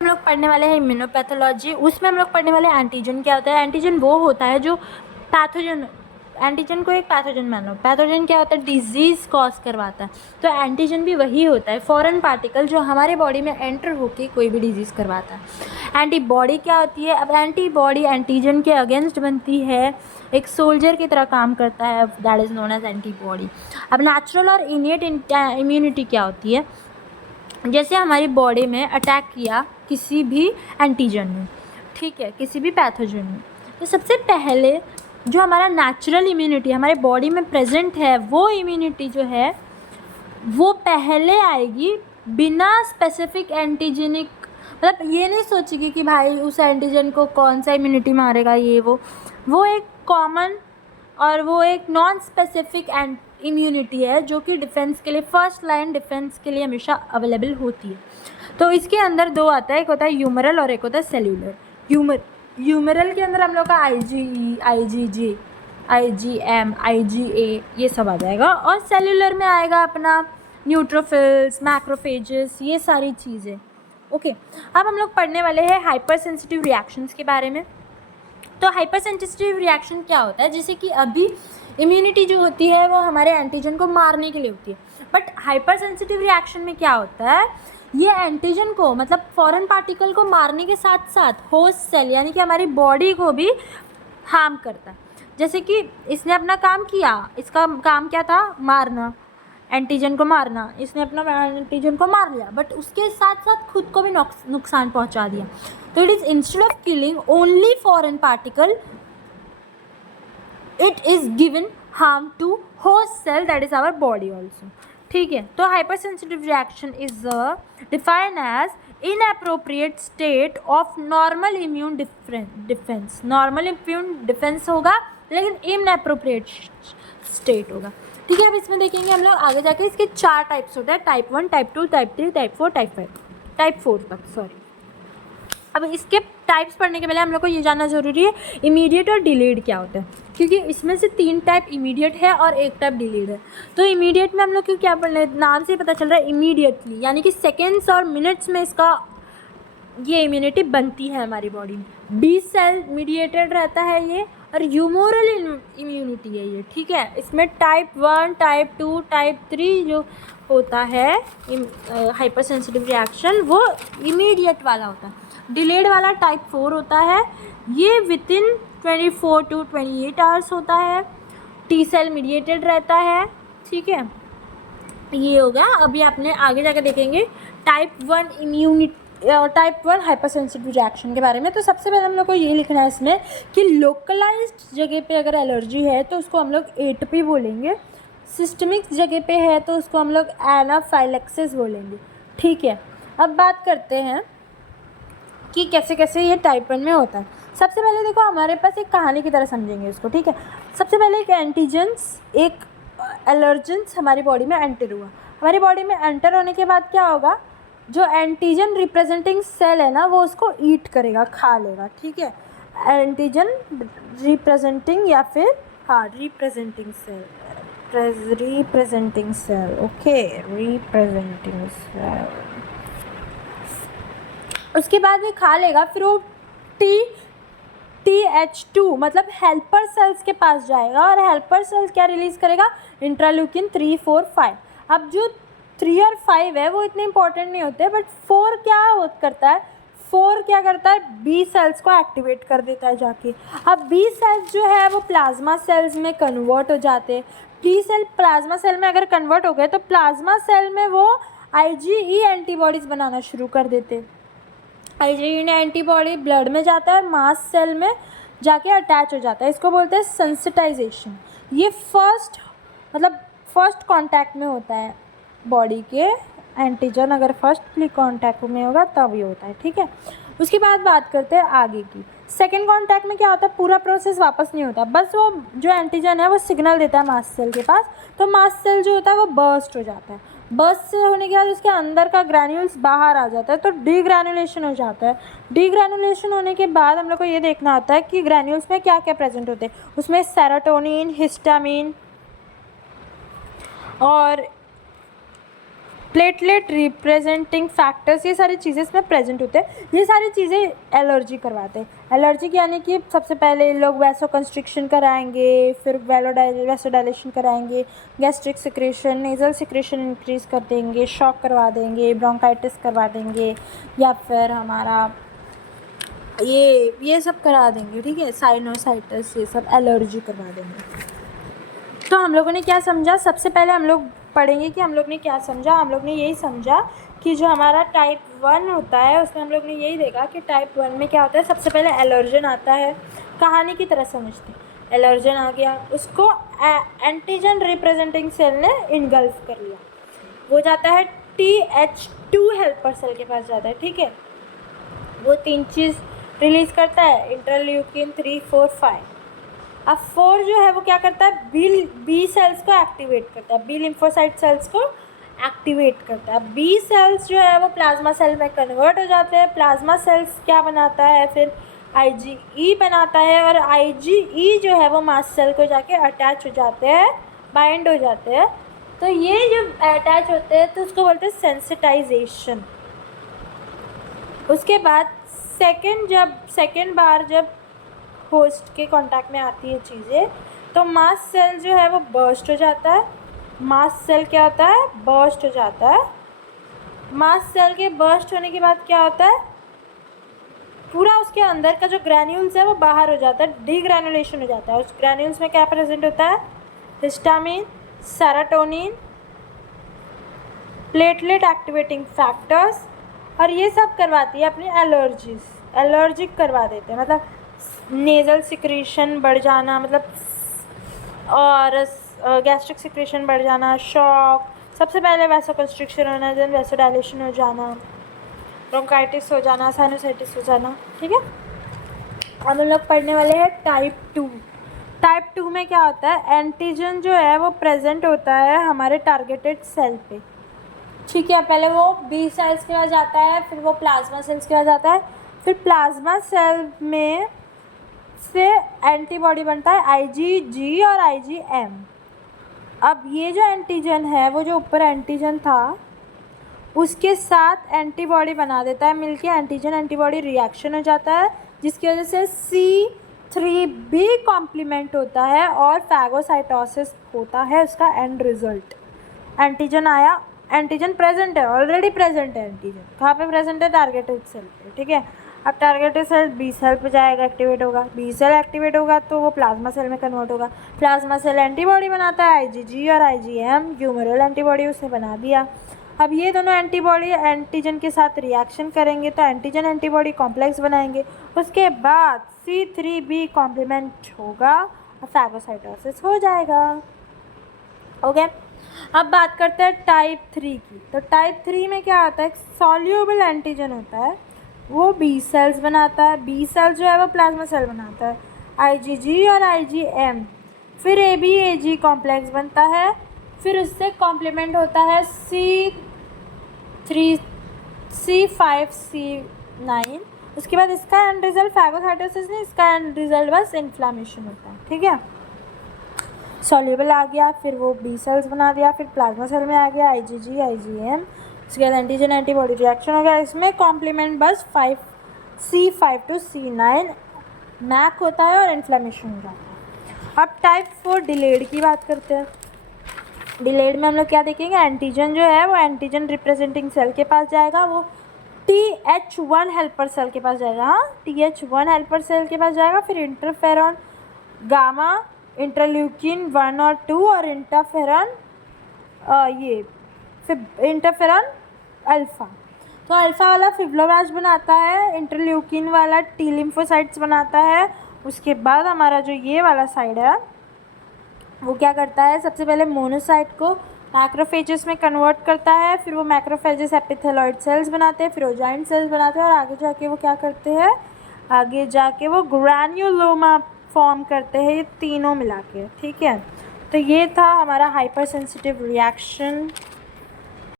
हम लोग पढ़ने वाले हैं इम्यूनोपैथोलॉजी। उसमें हम लोग पढ़ने वाले एंटीजन क्या होता है। एंटीजन वो होता है जो पैथोजन, एंटीजन को एक पैथोजन मानो। पैथोजन क्या होता है, डिजीज़ कॉज करवाता है। तो एंटीजन भी वही होता है, फॉरेन पार्टिकल जो हमारे बॉडी में एंटर होके कोई भी डिजीज़ करवाता है। एंटीबॉडी क्या होती है, अब एंटीबॉडी एंटीजन के अगेंस्ट बनती है, एक सोल्जर की तरह काम करता है, that is known as antibody. अब नेचुरल और इनिएट इम्यूनिटी क्या होती है, जैसे हमारी बॉडी में अटैक किया किसी भी एंटीजन ने, ठीक है, किसी भी पैथोजन ने, तो सबसे पहले जो हमारा नेचुरल इम्यूनिटी हमारे बॉडी में प्रेजेंट है, वो इम्यूनिटी जो है वो पहले आएगी बिना स्पेसिफिक एंटीजेनिक, मतलब ये नहीं सोचेगी कि भाई उस एंटीजन को कौन सा इम्यूनिटी मारेगा ये वो एक कॉमन और वो एक नॉन स्पेसिफिक इम्यूनिटी है जो कि डिफेंस के लिए, फर्स्ट लाइन डिफेंस के लिए हमेशा अवेलेबल होती है। तो इसके अंदर दो आता है, एक होता है ह्यूमरल और एक होता है सेल्यूलर। ह्यूमरल के अंदर हम लोग का IgE, IgG, IgM, IgA ये सब आ जाएगा, और सेल्यूलर में आएगा अपना न्यूट्रोफिल्स, मैक्रोफेजेस, ये सारी चीज़ें। ओके, अब हम लोग पढ़ने वाले हैं हाइपर सेंसिटिव रिएक्शंस के बारे में। तो हाइपर सेंसिटिव रिएक्शन क्या होता है, जैसे कि अभी इम्यूनिटी जो होती है वो हमारे एंटीजन को मारने के लिए होती है, बट हाइपर सेंसिटिव रिएक्शन में क्या होता है, ये एंटीजन को मतलब फॉरेन पार्टिकल को मारने के साथ साथ होस्ट सेल यानी कि हमारी बॉडी को भी हार्म करता है। जैसे कि इसने अपना काम किया, इसका काम क्या था, मारना, एंटीजन को मारना, इसने अपना एंटीजन को मार लिया, बट उसके साथ साथ खुद को भी नुकसान पहुंचा दिया। तो it is instead of killing only foreign particle, it is given harm to host cell that is our body also, ठीक है। तो hyper sensitive reaction is defined as inappropriate state of normal immune defence. Normal immune defence होगा लेकिन inappropriate state होगा, ठीक है। अब इसमें देखेंगे हम लोग आगे जाके, इसके 4 टाइप्स होते हैं, type 1, type 2, type 3, type 4, type 4 तक, सॉरी। अब इसके टाइप्स पढ़ने के पहले हम लोग को ये जानना ज़रूरी है इमीडिएट और डिलेड क्या होता है, क्योंकि इसमें से 3 टाइप इमीडिएट है और 1 टाइप डिलेड है। तो इमीडिएट में हम लोग को क्या पढ़ने, नाम से पता चल रहा है इमीडिएटली, यानी कि सेकेंड्स और मिनट्स में इसका ये इम्यूनिटी बनती है हमारी बॉडी में। बी सेल मीडिएटेड रहता है ये, और ह्यूमोरल इम्यूनिटी है ये, ठीक है। इसमें टाइप 1, टाइप 2, टाइप 3 जो होता है हाइपर सेंसिटिव रिएक्शन वो इमीडिएट वाला होता है। डिलेड वाला टाइप 4 होता है, ये विदिन 24 to 28 आवर्स होता है, टी सेल मीडिएटेड रहता है, ठीक है। ये हो गया। अभी आपने आगे जाकर देखेंगे टाइप 1 इम्यूनिटी और टाइप 1 हाइपर सेंसिटिव रिएक्शन के बारे में। तो सबसे पहले हम लोग को ये लिखना है इसमें कि लोकलाइज्ड जगह पे अगर एलर्जी है तो उसको हम लोग एटपी बोलेंगे, सिस्टमिक जगह पे है तो उसको हम लोग एनाफाइलेक्सिस बोलेंगे, ठीक है। अब बात करते हैं कि कैसे कैसे ये टाइप 1 में होता है। सबसे पहले देखो, हमारे पास एक कहानी की तरह समझेंगे इसको, ठीक है। सबसे पहले एक एंटीजेंस, एक एलर्जेंस हमारी बॉडी में एंटर हुआ। हमारी बॉडी में एंटर होने के बाद क्या होगा, जो एंटीजन रिप्रेजेंटिंग सेल है ना वो उसको ईट करेगा, खा लेगा, ठीक है। एंटीजन रिप्रेजेंटिंग या फिर representing cell, okay, representing cell. उसके बाद ये खा लेगा, फिर वो TH2 मतलब हेल्पर सेल्स के पास जाएगा, और हेल्पर सेल्स क्या रिलीज़ करेगा, इंटरल्यूकिन 3, 4, 5। अब जो 3 और 5 है वो इतने इंपॉर्टेंट नहीं होते, बट 4 करता है, 4 क्या करता है, बी सेल्स को एक्टिवेट कर देता है जाके। अब बी सेल्स जो है वो प्लाज्मा सेल्स में कन्वर्ट हो जाते हैं। टी सेल प्लाज्मा सेल में अगर कन्वर्ट हो गए तो प्लाज्मा सेल में वो IgE एंटीबॉडीज़ बनाना शुरू कर देते। IgE एंटीबॉडी ब्लड में जाता है, मास सेल में जाके अटैच हो जाता है, इसको बोलते हैं सेंसिटाइजेशन। ये फर्स्ट कांटेक्ट में होता है बॉडी के, एंटीजन अगर फर्स्टली कांटेक्ट में होगा तब ये होता है, ठीक है। उसके बाद बात करते हैं आगे की। सेकेंड कांटेक्ट में क्या होता है, पूरा प्रोसेस वापस नहीं होता, बस वो जो एंटीजन है वो सिग्नल देता है मास सेल के पास, तो मास सेल जो होता है वो बर्स्ट हो जाता है। बर्स्ट होने के बाद उसके अंदर का ग्रैन्यूल्स बाहर आ जाता है, तो डीग्रैनुलेशन हो जाता है। डीग्रैनुलेशन होने के बाद हम लोग को ये देखना होता है कि ग्रैन्यूल्स में क्या क्या प्रेजेंट होते हैं। उसमें सेरोटोनिन, हिस्टामिन और प्लेटलेट रिप्रेजेंटिंग फैक्टर्स, ये सारी चीज़ें इसमें प्रेजेंट होते हैं। ये सारी चीज़ें एलर्जी करवाते हैं। एलर्जी यानी कि सबसे पहले लोग वैसो कंस्ट्रिक्शन कराएंगे, फिर वैसोडाइलेशन कराएंगे, gastric secretion, nasal secretion increase कर देंगे, शॉक करवा देंगे, ब्रोंकाइटिस करवा देंगे, या फिर हमारा ये सब करा देंगे, ठीक है, साइनोसाइटिस, ये सब एलर्जी करवा देंगे। तो हम लोगों ने क्या समझा, सबसे पहले हम लोग पढ़ेंगे कि हम लोग ने क्या समझा। हम लोग ने यही समझा कि जो हमारा टाइप 1 होता है उसमें हम लोग ने यही देखा कि टाइप 1 में क्या होता है, सबसे पहले एलर्जन आता है। कहानी की तरह समझते हैं, एलर्जन आ गया, उसको एंटीजन रिप्रेजेंटिंग सेल ने इनगल्फ कर लिया, वो जाता है TH2 हेल्पर सेल के पास जाता है, ठीक है। वो 3 चीज़ रिलीज़ करता है, इंटरल्यूकिन 3, 4, 5। अब 4 जो है वो क्या करता है, बी सेल्स को एक्टिवेट करता है, बी लिम्फोसाइट सेल्स को एक्टिवेट करता है। बी सेल्स जो है वो प्लाज्मा सेल में कन्वर्ट हो जाते हैं। प्लाज्मा सेल्स क्या बनाता है, फिर IgE बनाता है, और IgE जो है वो मास्ट सेल को जाके अटैच हो जाते हैं, बाइंड हो जाते हैं। तो ये जब अटैच होते हैं तो उसको बोलते हैं सेंसिटाइजेशन। उसके बाद सेकेंड बार जब होस्ट के कांटेक्ट में आती है चीज़ें, तो मास्ट सेल जो है वो बर्स्ट हो जाता है। मास्ट सेल क्या होता है, बर्स्ट हो जाता है। मास्ट सेल के बर्स्ट होने के बाद क्या होता है, पूरा उसके अंदर का जो ग्रैन्यूल्स है वो बाहर हो जाता है, डीग्रैनुलेशन हो जाता है। उस ग्रैन्यूल्स में क्या प्रेजेंट होता है, histamine, serotonin, platelet activating factors, और ये सब करवाती है अपनी एलर्जिक करवा देते हैं, मतलब नेज़ल सिक्रेशन बढ़ जाना, मतलब और गैस्ट्रिक सिक्रेशन बढ़ जाना, शॉक, सबसे पहले वैसोकंस्ट्रिक्शन होना, देन वैसोडाइलेशन हो जाना, ब्रोंकाइटिस हो जाना, साइनोसाइटिस हो जाना, ठीक है। अब हम लोग पढ़ने वाले हैं टाइप 2। टाइप 2 में क्या होता है, एंटीजन जो है वो प्रेजेंट होता है हमारे टारगेटेड सेल पे, ठीक है। पहले वो बी सेल्स के पास जाता है, फिर वो प्लाज्मा सेल्स के पास जाता है, फिर प्लाज्मा सेल में से एंटीबॉडी बनता है IgG और IgM। अब ये जो एंटीजन है, वो जो ऊपर एंटीजन था उसके साथ एंटीबॉडी बना देता है, मिलके एंटीजन एंटीबॉडी रिएक्शन हो जाता है, जिसकी वजह से C3b कॉम्प्लीमेंट होता है और फैगोसाइटोसिस होता है उसका एंड रिजल्ट। एंटीजन आया, एंटीजन प्रेजेंट है, ऑलरेडी प्रेजेंट है। एंटीजन कहाँ पे प्रेजेंट है, टारगेटेड सेल पे, ठीक है। अब टारगेटेड सेल बी सेल पे जाएगा, एक्टिवेट होगा, बी सेल एक्टिवेट होगा तो वो प्लाज्मा सेल में कन्वर्ट होगा। प्लाज्मा सेल एंटीबॉडी बनाता है, IgG और IgM, ह्यूमरल एंटीबॉडी उसने बना दिया। अब ये दोनों एंटीबॉडी एंटीजन के साथ रिएक्शन करेंगे तो एंटीजन एंटीबॉडी कॉम्प्लेक्स बनाएंगे। उसके बाद C3b कॉम्प्लीमेंट होगा और फैगोसाइटोसिस हो जाएगा, ओके। अब बात करते हैं टाइप 3 की। तो टाइप 3 में क्या होता है, एक सॉल्यूबल एंटीजन होता है, वो बी सेल्स बनाता है। बी सेल जो है वो प्लाज्मा सेल बनाता है, IgG और IgM, फिर AB-AG कॉम्प्लेक्स बनता है, फिर उससे कॉम्प्लीमेंट होता है C3, C5, C9। उसके बाद इसका एंड रिजल्ट फैगोसाइटोसिस नहीं, इसका एंड रिजल्ट बस इन्फ्लामेशन होता है, ठीक है। सॉल्यूबल आ गया, फिर वो बी सेल्स बना दिया, फिर प्लाज्मा सेल में आ गया IgG IgM, उसके बाद एंटीजन एंटीबॉडी रिएक्शन हो गया। इसमें कॉम्प्लीमेंट बस C5 to C9 मैक होता है और इन्फ्लेमेशन हो जाता है। अब टाइप 4 डिलेड की बात करते हैं। डिलेड में हम लोग क्या देखेंगे, एंटीजन जो है वो एंटीजन रिप्रेजेंटिंग सेल के पास जाएगा, वो TH1 हेल्पर सेल के पास जाएगा, हाँ TH1 हेल्पर सेल के पास जाएगा, फिर इंटरफेरॉन गामा, इंटरल्यूकिन 1 और 2 और इंटरफेरॉन इंटरफेरॉन अल्फ़ा। तो अल्फ़ा वाला फिब्रोब्लास्ट बनाता है, इंटरल्यूकिन वाला T लिम्फोसाइट्स बनाता है। उसके बाद हमारा जो ये वाला साइड है वो क्या करता है, सबसे पहले मोनोसाइट को मैक्रोफेजेस में कन्वर्ट करता है, फिर वो मैक्रोफेजेस एपिथेलॉइड सेल्स बनाते हैं, फिर वो जॉइंट सेल्स बनाते हैं, और आगे जाके वो क्या करते हैं, आगे जाके वो ग्रैन्युलोमा फॉर्म करते हैं, ये तीनों मिला के, ठीक है। तो ये था हमारा हाइपर सेंसिटिव रिएक्शन